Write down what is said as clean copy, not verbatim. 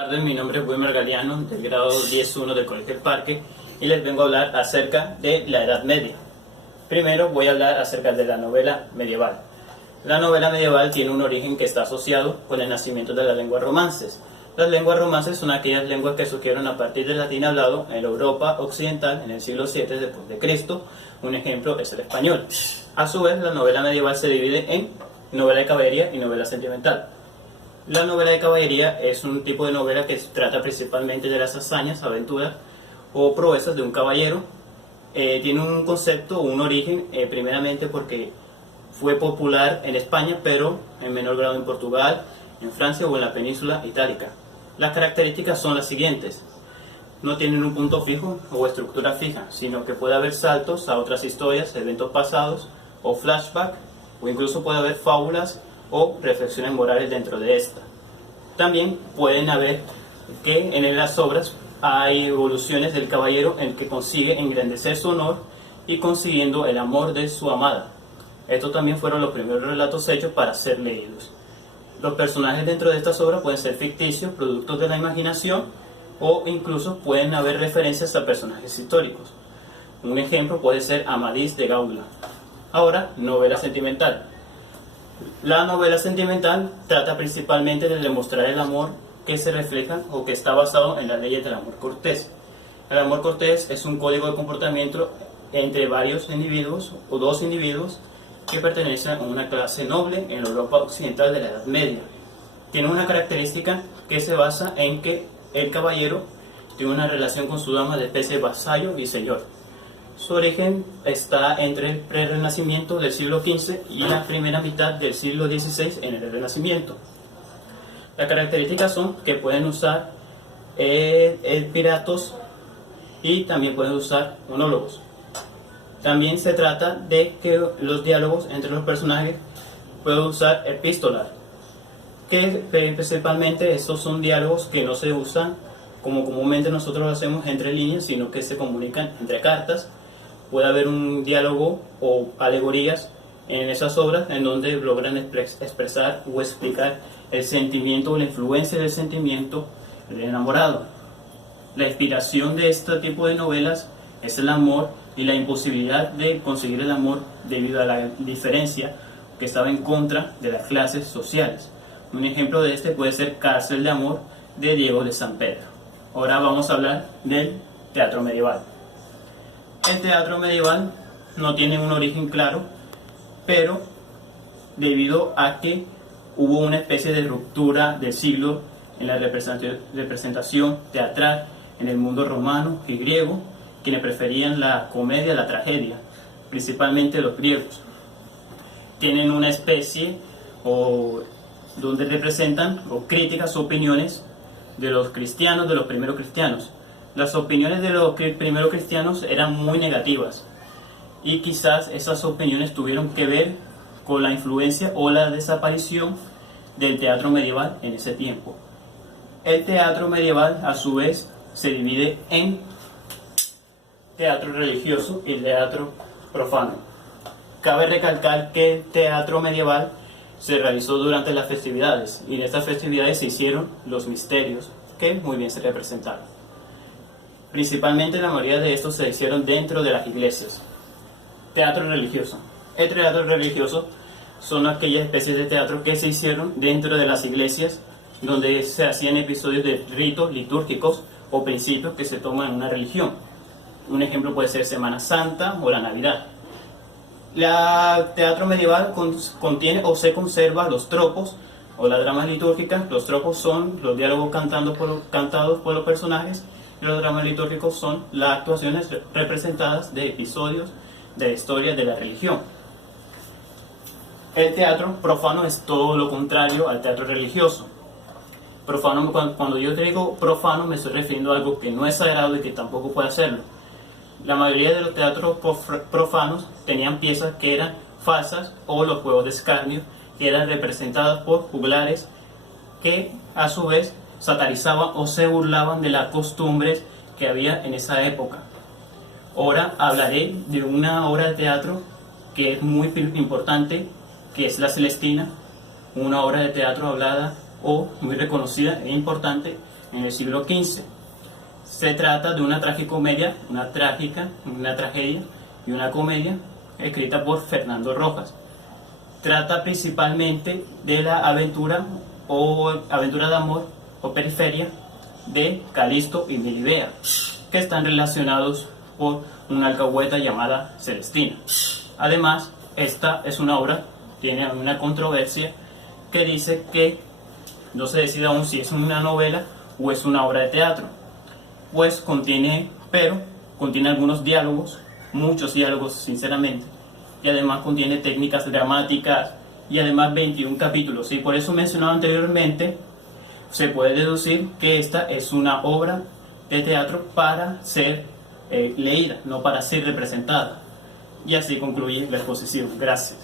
Buenas tardes, mi nombre es Wilmer Galeano, del grado 10.1 del Colegio del Parque, y les vengo a hablar acerca de la Edad Media. Primero voy a hablar acerca de la novela medieval. La novela medieval tiene un origen que está asociado con el nacimiento de las lenguas romances. Las lenguas romances son aquellas lenguas que surgieron a partir del latín hablado en la Europa occidental en el siglo VII después de Cristo. Un ejemplo es el español. A su vez, la novela medieval se divide en novela de caballería y novela sentimental. La novela de caballería es un tipo de novela que trata principalmente de las hazañas, aventuras o proezas de un caballero. Tiene un concepto, un origen, primeramente porque fue popular en España, pero en menor grado en Portugal, en Francia o en la península itálica. Las características son las siguientes: no tienen un punto fijo o estructura fija, sino que puede haber saltos a otras historias, eventos pasados o flashback, o incluso puede haber fábulas o reflexiones morales dentro de esta. También pueden haber que en las obras hay evoluciones del caballero en que consigue engrandecer su honor y consiguiendo el amor de su amada. Estos también fueron los primeros relatos hechos para ser leídos. Los personajes dentro de estas obras pueden ser ficticios, productos de la imaginación, o incluso pueden haber referencias a personajes históricos. Un ejemplo puede ser Amadís de Gaula. Ahora, novela sentimental. La novela sentimental trata principalmente de demostrar el amor que se refleja o que está basado en las leyes del amor cortés. El amor cortés es un código de comportamiento entre varios individuos o dos individuos que pertenecen a una clase noble en la Europa occidental de la Edad Media. Tiene una característica que se basa en que el caballero tiene una relación con su dama de especie de vasallo y señor. Su origen está entre el prerrenacimiento del siglo XV y la primera mitad del siglo XVI en el Renacimiento. Las características son que pueden usar piratos y también pueden usar monólogos. También se trata de que los diálogos entre los personajes pueden usar epístolas, que principalmente estos son diálogos que no se usan como comúnmente nosotros lo hacemos entre líneas, sino que se comunican entre cartas. Puede haber un diálogo o alegorías en esas obras en donde logran expresar o explicar el sentimiento o la influencia del sentimiento del enamorado. La inspiración de este tipo de novelas es el amor y la imposibilidad de conseguir el amor debido a la diferencia que estaba en contra de las clases sociales. Un ejemplo de este puede ser Cárcel de Amor de Diego de San Pedro. Ahora vamos a hablar del teatro medieval. El teatro medieval no tiene un origen claro, pero debido a que hubo una especie de ruptura del siglo en la representación teatral en el mundo romano y griego, quienes preferían la comedia a la tragedia, principalmente los griegos. Tienen una especie donde representan o críticas o opiniones de los cristianos, de los primeros cristianos. Las opiniones de los primeros cristianos eran muy negativas y quizás esas opiniones tuvieron que ver con la influencia o la desaparición del teatro medieval en ese tiempo. El teatro medieval a su vez se divide en teatro religioso y teatro profano. Cabe recalcar que el teatro medieval se realizó durante las festividades y en estas festividades se hicieron los misterios que muy bien se representaron. Principalmente la mayoría de estos se hicieron dentro de las iglesias. Teatro religioso. El teatro religioso son aquellas especies de teatro que se hicieron dentro de las iglesias donde se hacían episodios de ritos litúrgicos o principios que se toman en una religión. Un ejemplo puede ser Semana Santa o la Navidad. El teatro medieval contiene o se conserva los tropos o las dramas litúrgicas. Los tropos son los diálogos cantados por los personajes y los dramas litúrgicos son las actuaciones representadas de episodios de la historia de la religión. El teatro profano es todo lo contrario al teatro religioso. Profano, cuando yo digo profano me estoy refiriendo a algo que no es sagrado y que tampoco puede hacerlo. La mayoría de los teatros profanos tenían piezas que eran falsas o los juegos de escarnio que eran representadas por juglares que a su vez satirizaban o se burlaban de las costumbres que había en esa época. Ahora hablaré de una obra de teatro que es muy importante, que es La Celestina, una obra de teatro hablada o muy reconocida e importante en el siglo XV. Se trata de una tragicomedia, una tragedia y una comedia escrita por Fernando Rojas. Trata principalmente de la aventura de amor o periferia de Calisto y Melibea, que están relacionados por una alcahueta llamada Celestina. Además, esta es una obra, tiene una controversia que dice que no se decide aún si es una novela o es una obra de teatro, pues contiene algunos diálogos, muchos diálogos sinceramente, y además contiene técnicas dramáticas y además 21 capítulos, y por eso mencionado anteriormente, se puede deducir que esta es una obra de teatro para ser leída, no para ser representada. Y así concluye la exposición. Gracias.